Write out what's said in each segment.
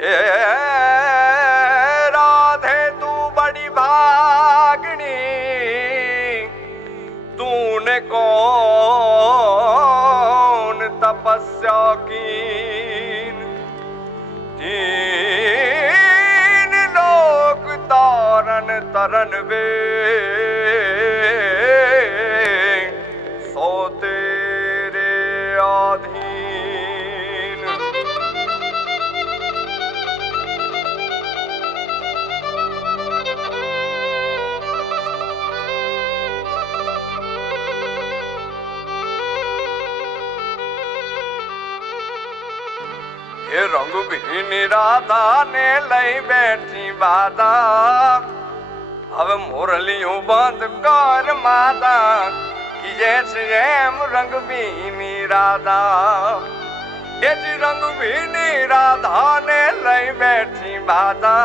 हे राधे तू बड़ी भागनी, तूने कौन तपस्या कीन, तीन लोक तारन तरन वे सो तेरे आधीन। ये रंग भी राधा ने लई बैठी बाधा, अब मुरलियों बंद कर माता कि जैसे रंग भी राधा। ये जी रंग भी राधा ने लई बैठी बाधा,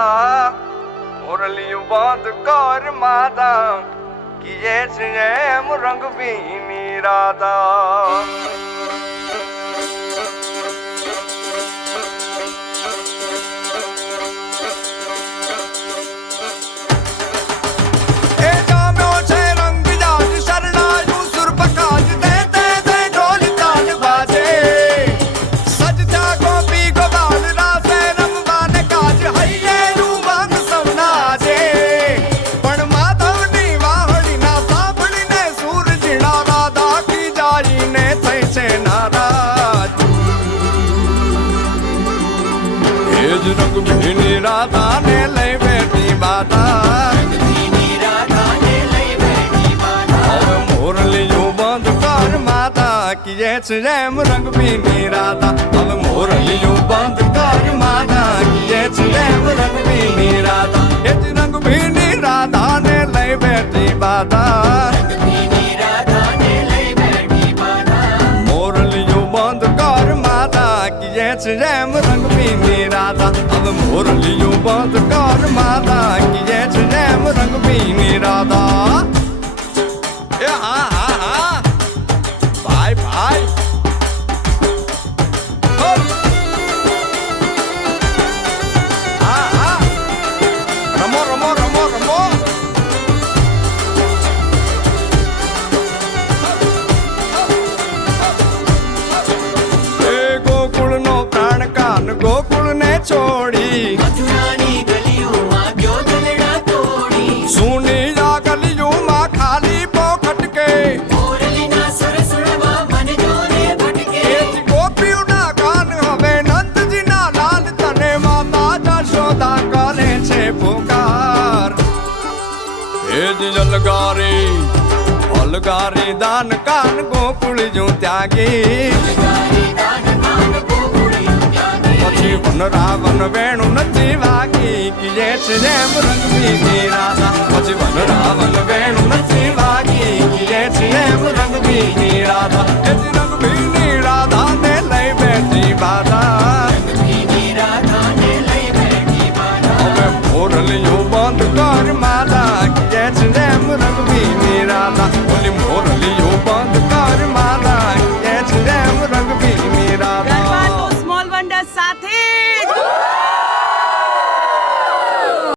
मुरलियों बंद कर माता कि जैसे रंग भी राधा। रंग भी राधा ने लई बैठी बाधा, मुरलियों बंद कर माता कि जैसे रंग भी राधा। अब मुरलियों बंद कर माता कि जैसे रंग भी राधा। रंग भी राधा ने लई बैठी बाधा, मुरलियों बंद कर माता कि जैसे रंग भी राधा। अब मुरलियों बंद कर माता कि जैसे रंग भी राधा। हाँ हाँ हाँ भाई भाई हाँ हाँ रमो रमो रमो रमो। गोकुल नो प्राण कान गोकुल ने छोड़ी, मथुरानी गलियों मां क्यों दलड़ा तोड़ी। सुनी जा गलियों मां खाली पोखट के, मुरली ना सुर सुरवा मन जोने भटके। गोपियों ना कान हवे नंद जी ना लाल तने माता जशोदा करे छे पुकार। हे जलगारी अलगारी दान कान गोकुल जो त्यागी, પછી વન રાવણ વેણુ નથી વાગી કે જૈસે રંગ भी राधा। પછી વન રાવણ વેણુ નથી વાગી કે જૈસે રંગ भी राधा।